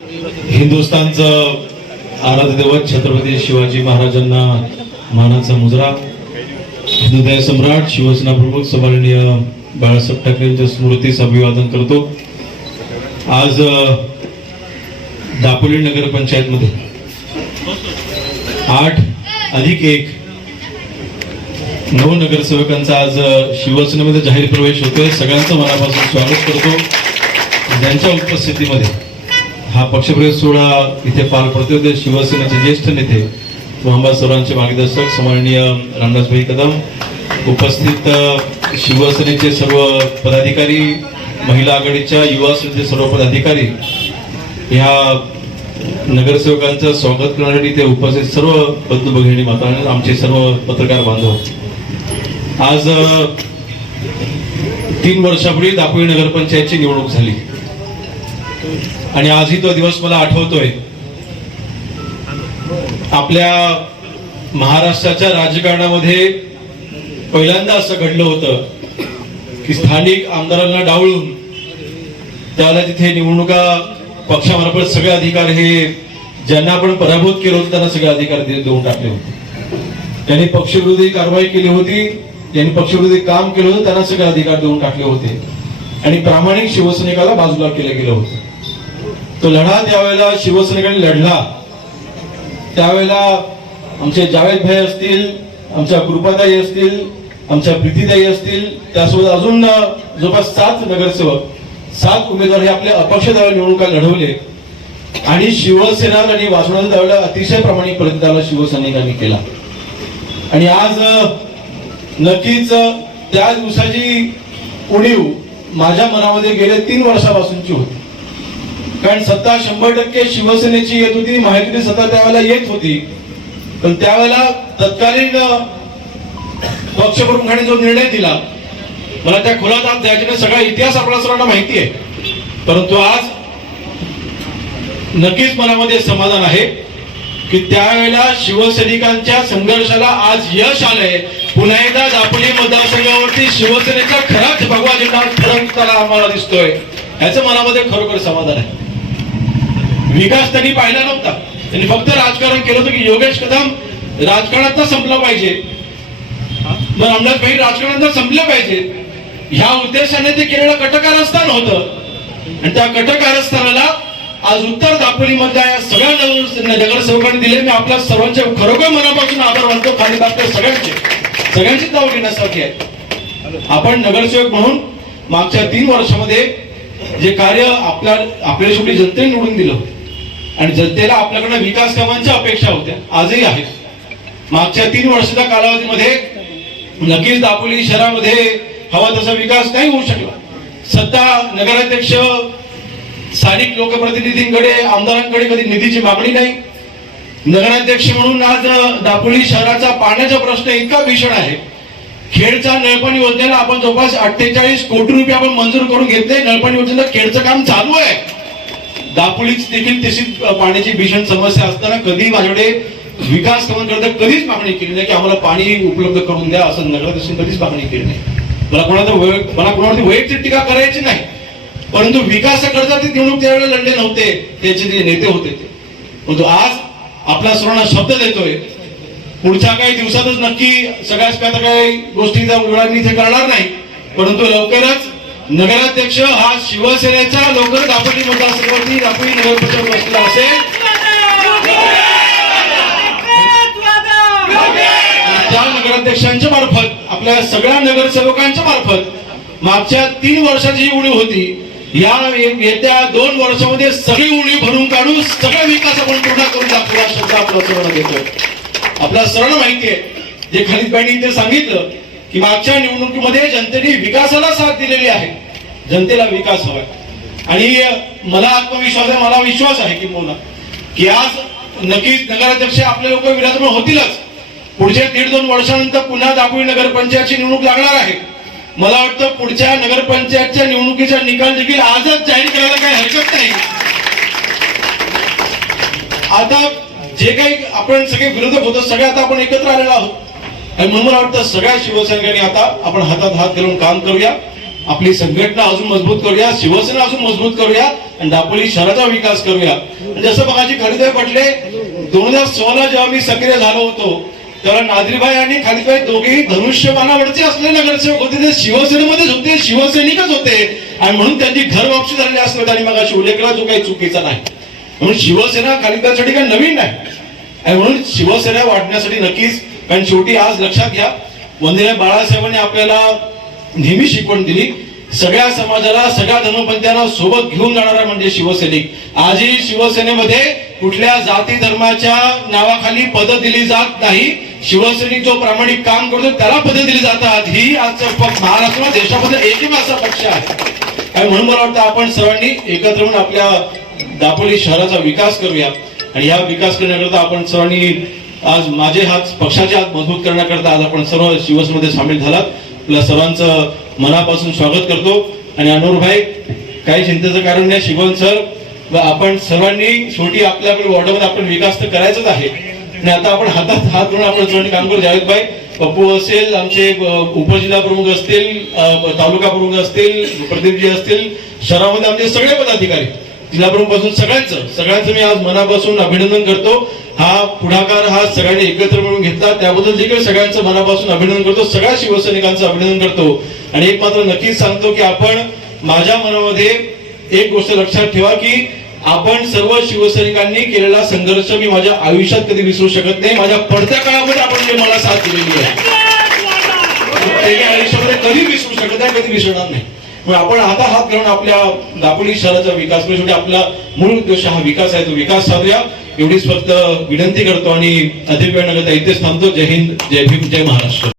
हिंदुस्थानचं आराध्य छत्रपती शिवाजी महाराजांना मानाचा मुजरा. हृदय सम्राट शिवसेना प्रमुख सन्माननीय बाळासाहेब ठाकरे यांच्या स्मृतीस अभिवादन करतो. आज दापोली नगरपंचायतमध्ये आठ अधिक एक नऊ नगरसेवकांचा आज शिवसेनेमध्ये जाहीर प्रवेश होतोय. सगळ्यांचं मनापासून स्वागत करतो. ज्यांच्या उपस्थितीमध्ये हा पक्षप्रवेश सोहळा इथे पार पडतो ते शिवसेनेचे ज्येष्ठ नेते मोहम्मद सर्वांचे मार्गदर्शक सन्माननीय रामदासभाई कदम उपस्थित शिवसेनेचे सर्व पदाधिकारी महिला आघाडीच्या युवा सेनेचे सर्व पदाधिकारी ह्या नगरसेवकांचं स्वागत करण्यासाठी ते उपस्थित सर्व बंधू भगिनी माता आमचे सर्व पत्रकार बांधव. आज तीन वर्षापूर्वी दापोळी नगरपंचायतची निवडणूक झाली. आणि आजही तो दिवस मला आठवतोय. आपल्या महाराष्ट्राच्या राजकारणामध्ये पहिल्यांदा असं घडलं होतं की स्थानिक आमदारांना डावळून त्याला तिथे निवडणुका पक्षामार्फत सगळे अधिकार हे ज्यांना आपण पराभूत केलं होतं त्यांना सगळे अधिकार देऊन टाकले होते. त्यांनी पक्षविरोधी कारवाई केली होती ज्यांनी पक्षविरोधी काम केलं होतं त्यांना सगळे अधिकार देऊन टाकले होते. आणि प्रामाणिक शिवसैनिकाला बाजूला केलं गेलं होतं. तो लढा त्यावेळेला शिवसेनेकडे लढला त्यावेळेला आमचे जावेद भाई असतील आमच्या कृपाताई असतील आमच्या प्रीतीताई असतील त्यासोबत अजून जवळपास सात नगरसेवक सात उमेदवार हे आपले अपक्ष दावे निवडणुका लढवले. आणि शिवसेना आणि वाचवण्याचा त्यावेळेला अतिशय प्रामाणिक आला शिवसैनिकांनी केला. आणि आज नक्कीच त्या दिवसाची उणीव माझ्या मनामध्ये गेल्या तीन वर्षापासूनची होती. कारण सत्ता शंभर टक्के शिवसेनेची येत होती महायुतीची सत्ता त्यावेळेला येत होती. पण त्यावेळेला तत्कालीन पक्ष पक्षप्रमुखांनी जो निर्णय दिला मला त्या खुला आज द्यायचे सगळा इतिहास आपल्या सर्वांना माहिती आहे. परंतु आज नक्कीच मनामध्ये समाधान आहे की त्यावेळेला शिवसैनिकांच्या संघर्षाला आज यश आलंय. पुन्हा एकदा दापोली मतदारसंघावरती शिवसेनेचा खराच भगवा झेंडा फडकताना आम्हाला दिसतोय. याचं मनामध्ये खरोखर समाधान आहे. विकास त्यांनी पाहिला नव्हता. त्यांनी फक्त राजकारण केलं होतं की योगेश कदम राजकारणात संपलं पाहिजे. मग रामदास भाई राजकारणात संपलं पाहिजे. ह्या उद्देशाने ते केलेलं कटकारस्थान होतं. आणि त्या कटकारस्थानाला आज उत्तर दापोली मधल्या या सगळ्या नगर- नगरसेवकांनी दिले. मी आपल्या सर्वांचे खरोखर मनापासून आभार मानतो. खाली आपल्या सगळ्यांचे सगळ्यांची नाव घेण्यासाठी आहे. आपण नगरसेवक म्हणून मागच्या तीन वर्षामध्ये जे कार्य आपल्या आपल्या शेवटी जनतेने निवडून दिलं आणि जनतेला आपल्याकडनं विकास कामांच्या अपेक्षा होत्या. आजही आहेत. मागच्या तीन वर्षाच्या कालावधीमध्ये नक्कीच दापोली शहरामध्ये हवा तसा विकास नाही होऊ शकला. सत्ता नगराध्यक्ष स्थानिक लोकप्रतिनिधींकडे आमदारांकडे कधी निधीची मागणी नाही. नगराध्यक्ष म्हणून आज दापोली शहराचा पाण्याचा प्रश्न इतका भीषण आहे. खेडचा नळपाणी योजनेला आपण जवळपास अठ्ठेचाळीस कोटी रुपये आपण मंजूर करून घेतले. नळपाणी योजनेला खेडचं काम चालू आहे. दापोलीच देखील तशीच पाण्याची भीषण समस्या असताना कधी माझ्याकडे विकास कामांकरता कधीच मागणी केली नाही की आम्हाला पाणी उपलब्ध करून द्या असं नगराध्यक्ष कधीच मागणी केली नाही. मला कोणाचा मला कोणावरती वैयक्तिक टीका करायची नाही. परंतु विकासाकरता ते निवडणूक त्यावेळेला लढले नव्हते त्याचे जे नेते होते ते. परंतु आज आपला सर्वांना शब्द देतोय. पुढच्या काही दिवसातच नक्की सगळ्याच आता काही गोष्टी त्या वेळा मी इथे करणार नाही. परंतु लवकरच नगराध्यक्ष हा शिवसेनेचा लवकर दापोली मतदारसंघावरती दापोली नगर परिषद बसला असेल. त्या नगराध्यक्षांच्या मार्फत आपल्या सगळ्या नगरसेवकांच्या मार्फत मागच्या तीन वर्षाची जी उणीव होती या येत्या दोन वर्षामध्ये सगळी उणीव भरून काढू सगळा विकास आपण पूर्ण करून दाखवला शब्द आपला सरळ देतोय आपला सरळ माहिती आहे जे खालीद बाईंनी ते सांगितलं की मागच्या निवडणुकीमध्ये जनतेने विकासाला साथ दिलेली आहे. जनतेला विकास हवाय. आणि मला आत्मविश्वास आहे मला विश्वास आहे की मोना की आज नक्कीच नगराध्यक्ष आपले लोक विराजमान होतीलच. पुढच्या दीड दोन वर्षानंतर पुन्हा दापोळी नगरपंचायतची निवडणूक लागणार आहे. मला वाटतं पुढच्या नगरपंचायतच्या निवडणुकीचा निकाल देखील आजच जाहीर करायला काही हरकत नाही. आता जे काही आपण सगळे विरोधक होतो सगळे आता आपण एकत्र आलेलो आहोत. आणि म्हणून मला वाटतं सगळ्या शिवसैनिकांनी आता आपण हातात हात घालून काम करूया. आपली संघटना अजून मजबूत करूया. शिवसेना अजून मजबूत करूया. आणि दापोली शहराचा विकास करूया. जसं बघाची खरेदी पटले दोन हजार सोळा जेव्हा मी सक्रिय झालो होतो तेव्हा नादरीभाई आणि खालीदभाई दोघेही धनुष्यबाणावरचे असले नगरसेवक होते. ते शिवसेनेमध्येच होते शिवसैनिकच होते. आणि म्हणून त्यांची घर वापसी झालेली असतात आणि मग उल्लेख केला जो काही चुकीचा नाही. म्हणून शिवसेना खालीदभाईसाठी काही नवीन नाही. आणि म्हणून शिवसेना वाढण्यासाठी नक्कीच कारण शेवटी आज लक्षात घ्या वंदनीय बाळासाहेबांनी आपल्याला नेहमी शिकवण दिली. सगळ्या समाजाला सगळ्या धर्मपंथांना सोबत घेऊन जाणारा म्हणजे शिवसैनिक. आजही शिवसेनेमध्ये कुठल्या जाती धर्माच्या नावाखाली पद दिली जात नाही. शिवसैनिक जो प्रामाणिक काम करतो त्याला पद दिली जातात. ही आजच्या प- महाराष्ट्र देशामध्ये एकमेव असा पक्ष आहे. आणि म्हणून मला वाटतं आपण सर्वांनी एकत्र येऊन आपल्या दापोली शहराचा विकास करूया. आणि या विकास करण्याकरता आपण सर्वांनी आज माझे हात पक्षाचे हात मजबूत करण्याकरता आज आपण सर्व शिवसेनेमध्ये सामील झालात. आपल्या सर्वांचं मनापासून स्वागत करतो. आणि अनोर भाई काही चिंतेचं कारण नाही शिवण सर. व आपण सर्वांनी शेवटी आपल्याकडे वॉर्डामध्ये आपण विकास तर करायचाच आहे. आणि आता आपण हातात हात म्हणून आपण सर्वांनी काम करू. जावेद भाई पप्पू असेल आमचे उपजिल्हा प्रमुख असतील तालुका प्रमुख असतील प्रदीपजी असतील शहरामध्ये आमचे सगळे पदाधिकारी जिल्हा प्रमुखपासून सगळ्यांचं सगळ्यांचं मी आज मनापासून अभिनंदन करतो. हा पुढाकार हा सगळ्यांनी एकत्र मिळून घेतला. त्याबद्दल देखील सगळ्यांचं मनापासून अभिनंदन करतो. सगळ्या शिवसैनिकांचं अभिनंदन करतो. आणि एक मात्र नक्कीच सांगतो की आपण माझ्या मनामध्ये एक गोष्ट लक्षात ठेवा की आपण सर्व शिवसैनिकांनी केलेला संघर्ष मी माझ्या आयुष्यात कधी विसरू शकत नाही. माझ्या पडत्या काळामध्ये आपण जे मला साथ दिलेली आहे. आयुष्यामध्ये कधी विसरू शकत नाही कधी विसरणार नाही. आपण आता हात घालून आपल्या दापोली शहराचा विकास म्हणजे शेवटी आपला मूळ उद्देश हा विकास आहे. तो विकास साधूया. एवढीच फक्त विनंती करतो आणि अधिक वेळ नगर घेता इथेच थांबतो. जय हिंद जय भीम जय महाराष्ट्र.